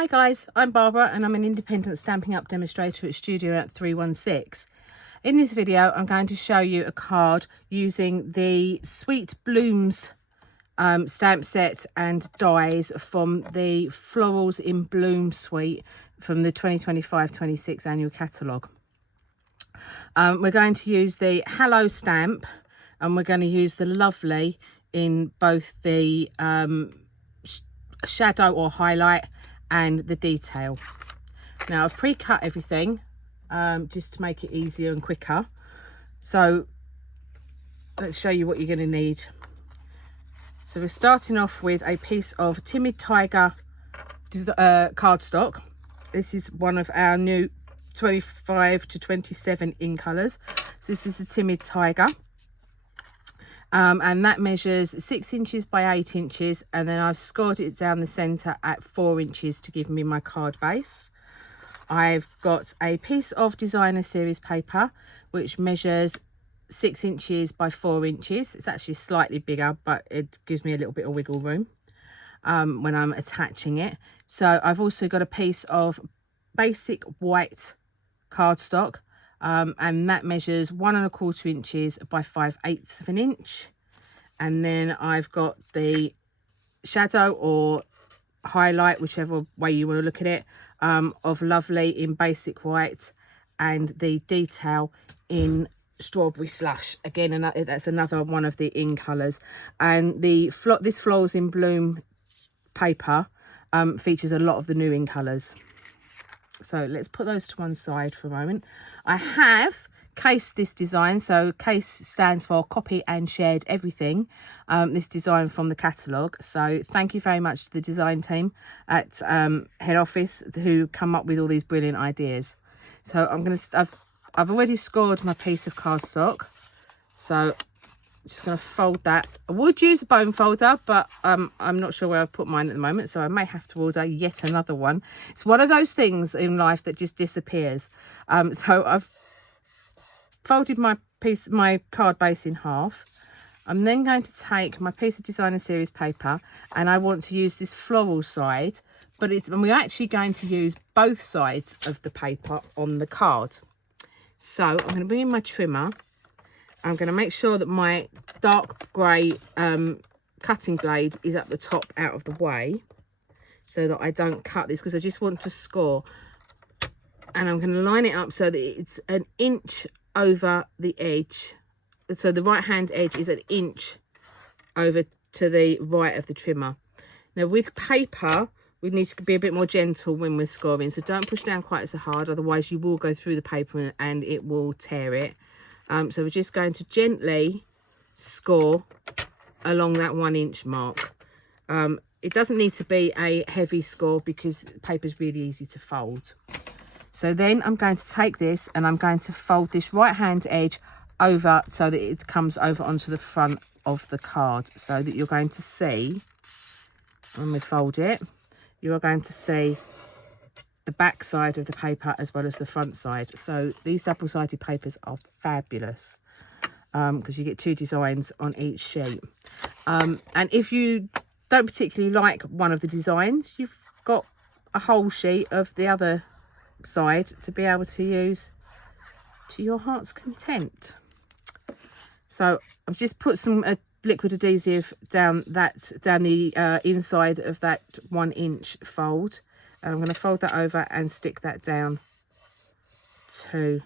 Hi guys, I'm Barbara and I'm an independent Stampin' Up demonstrator at Studio at 316. In this video I'm going to show you a card using the Sweet Blooms stamp set and dies from the Florals in Bloom Suite from the 2025-26 Annual Catalogue. We're going to use the Hello stamp and we're going to use the Lovely in both the shadow or highlight and the detail. Now I've pre-cut everything just to make it easier and quicker. So let's show you what you're going to need. So we're starting off with a piece of Timid Tiger cardstock. This is one of our new 25 to 27 in colours. So this is the Timid Tiger. And that measures 6 inches by 8 inches, and then I've scored it down the centre at 4 inches to give me my card base. I've got a piece of designer series paper which measures 6 inches by 4 inches. It's actually slightly bigger, but it gives me a little bit of wiggle room when I'm attaching it. So I've also got a piece of basic white cardstock. And that measures 1 1/4 inches by 5/8 of an inch. And then I've got the shadow or highlight, whichever way you want to look at it, of Lovely in basic white, and the detail in Strawberry Slush. Again, that's another one of the in colours. And this Florals in Bloom paper features a lot of the new in colours. So let's put those to one side for a moment. I have cased this design. So case stands for copy and shared everything. This design from the catalogue. So thank you very much to the design team at head office who come up with all these brilliant ideas. So I've already scored my piece of cardstock. So just going to fold that. I would use a bone folder, but I'm not sure where I've put mine at the moment, so I may have to order yet another one. It's one of those things in life that just disappears. So I've folded my card base in half. I'm then going to take my piece of designer series paper, and I want to use this floral side, and we're actually going to use both sides of the paper on the card. So I'm going to bring in my trimmer. I'm going to make sure that my dark grey cutting blade is at the top out of the way so that I don't cut this, because I just want to score. And I'm going to line it up so that it's 1 inch over the edge. So the right hand edge is 1 inch over to the right of the trimmer. Now with paper, we need to be a bit more gentle when we're scoring. So don't push down quite so hard, otherwise you will go through the paper and it will tear it. So we're just going to gently score along that 1 inch mark. It doesn't need to be a heavy score because paper is really easy to fold. So then I'm going to take this and I'm going to fold this right hand edge over so that it comes over onto the front of the card, so that you're going to see, when we fold it, you are going to see the back side of the paper as well as the front side. So these double-sided papers are fabulous because you get 2 designs on each sheet. And if you don't particularly like one of the designs, you've got a whole sheet of the other side to be able to use to your heart's content. So I've just put some liquid adhesive down the inside of that 1 inch fold. And I'm going to fold that over and stick that down to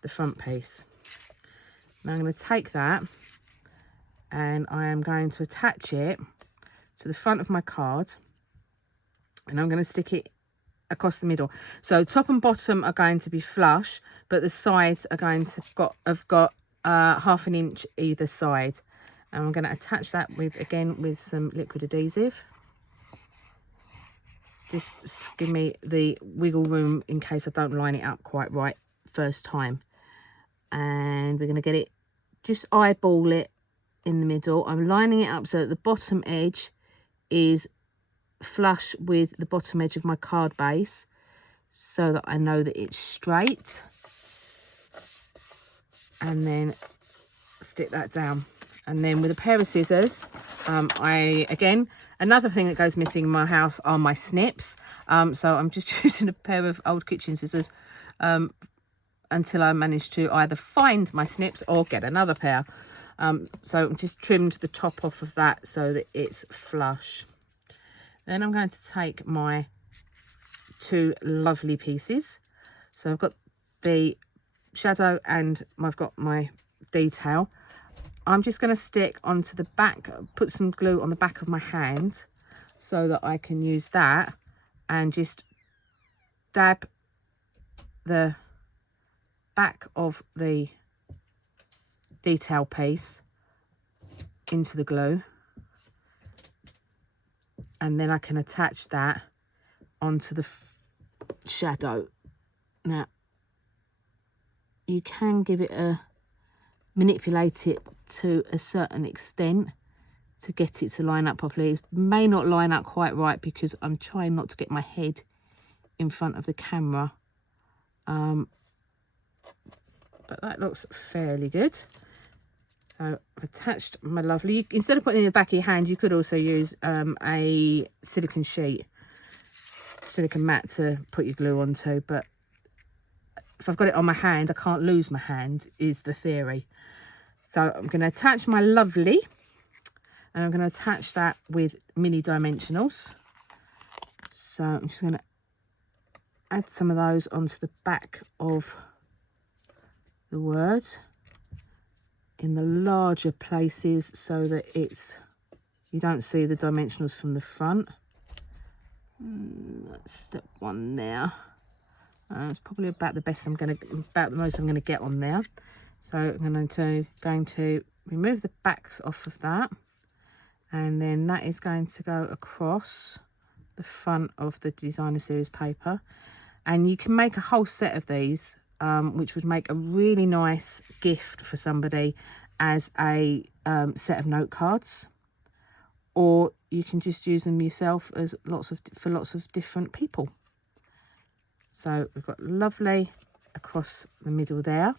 the front piece. Now I'm going to take that and I am going to attach it to the front of my card, and I'm going to stick it across the middle. So top and bottom are going to be flush, but the sides are going to have got 1/2 inch either side. And I'm going to attach that with some liquid adhesive. Just give me the wiggle room in case I don't line it up quite right first time. And we're going to get it, just eyeball it in the middle. I'm lining it up so that the bottom edge is flush with the bottom edge of my card base, so that I know that it's straight. And then stick that down. And then with a pair of scissors, another thing that goes missing in my house are my snips. So I'm just using a pair of old kitchen scissors until I manage to either find my snips or get another pair. So I've just trimmed the top off of that so that it's flush. Then I'm going to take my two lovely pieces. So I've got the shadow and I've got my detail. I'm just going to stick onto the back, put some glue on the back of my hand so that I can use that and just dab the back of the detail piece into the glue, and then I can attach that onto the shadow. Now you can give it manipulate it to a certain extent to get it to line up properly. It may not line up quite right because I'm trying not to get my head in front of the camera, but that looks fairly good. So I've attached my lovely, instead of putting it in the back of your hand, you could also use a silicone mat to put your glue onto, but if I've got it on my hand, I can't lose my hand, is the theory. So I'm going to attach my lovely, and I'm going to attach that with mini dimensionals. So I'm just going to add some of those onto the back of the word in the larger places so that you don't see the dimensionals from the front. That's step one there. It's probably about the most I'm going to get on there. So I'm going to remove the backs off of that, and then that is going to go across the front of the designer series paper. And you can make a whole set of these, which would make a really nice gift for somebody as a set of note cards, or you can just use them yourself as for lots of different people. So we've got lovely across the middle there.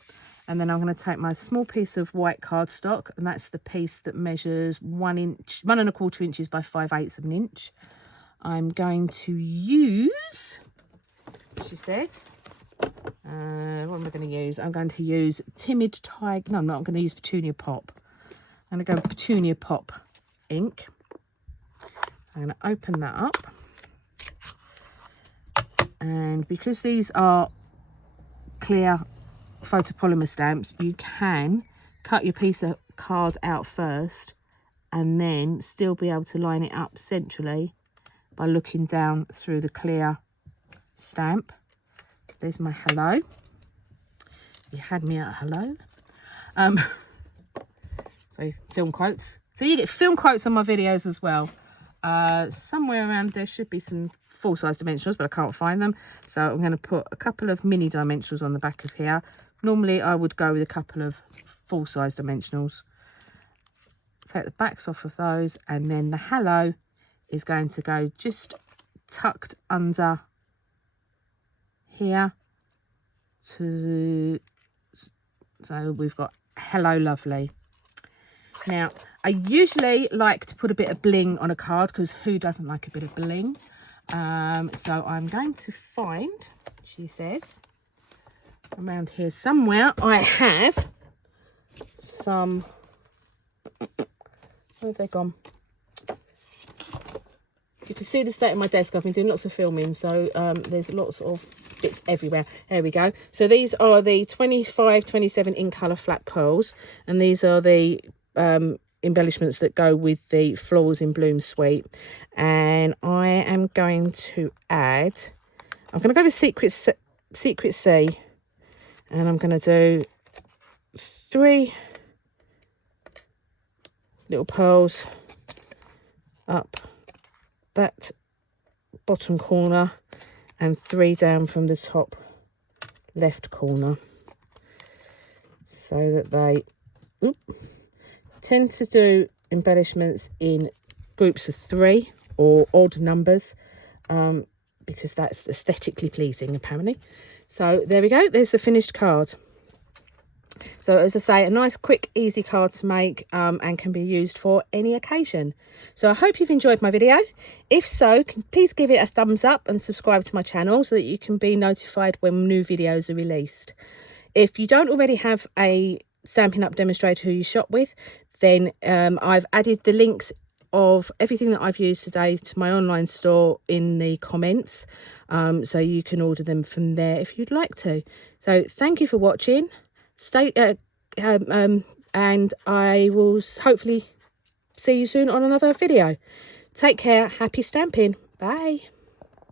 And then I'm going to take my small piece of white cardstock, and that's the piece that measures 1¼ inches by 5/8 of an inch. I'm going to use, she says, what am I going to use? I'm going to use Timid Tiger. No, I'm not. I'm going to use Petunia Pop. I'm going to go with Petunia Pop ink. I'm going to open that up. And because these are clear photopolymer stamps, you can cut your piece of card out first and then still be able to line it up centrally by looking down through the clear stamp. There's my hello. You had me at hello. So film quotes. So you get film quotes on my videos as well. Somewhere around there should be some full-size dimensionals, but I can't find them. So I'm going to put a couple of mini dimensionals on the back of here. Normally I would go with a couple of full-size dimensionals. Take the backs off of those, and then the hello is going to go just tucked under here so we've got hello lovely. Now I usually like to put a bit of bling on a card, because who doesn't like a bit of bling? So I'm going to find, she says, around here somewhere I have some, where have they gone? You can see the state of my desk. I've been doing lots of filming, so there's lots of bits everywhere. There we go. So these are the 25-27 in colour flat pearls, and these are the embellishments that go with the Florals in Bloom Suite. And I am going to add, I'm going to go with Secret C, and I'm going to do 3 little pearls up that bottom corner and 3 down from the top left corner, so that they tend to do embellishments in groups of 3 or odd numbers, because that's aesthetically pleasing apparently. So there we go, there's the finished card. So as I say, a nice, quick, easy card to make and can be used for any occasion. So I hope you've enjoyed my video. If so, please give it a thumbs up and subscribe to my channel so that you can be notified when new videos are released. If you don't already have a Stampin' Up demonstrator who you shop with, then I've added the links of everything that I've used today to my online store in the comments, so you can order them from there if you'd like to. So thank you for watching. And I will hopefully see you soon on another video. Take care. Happy stamping. Bye.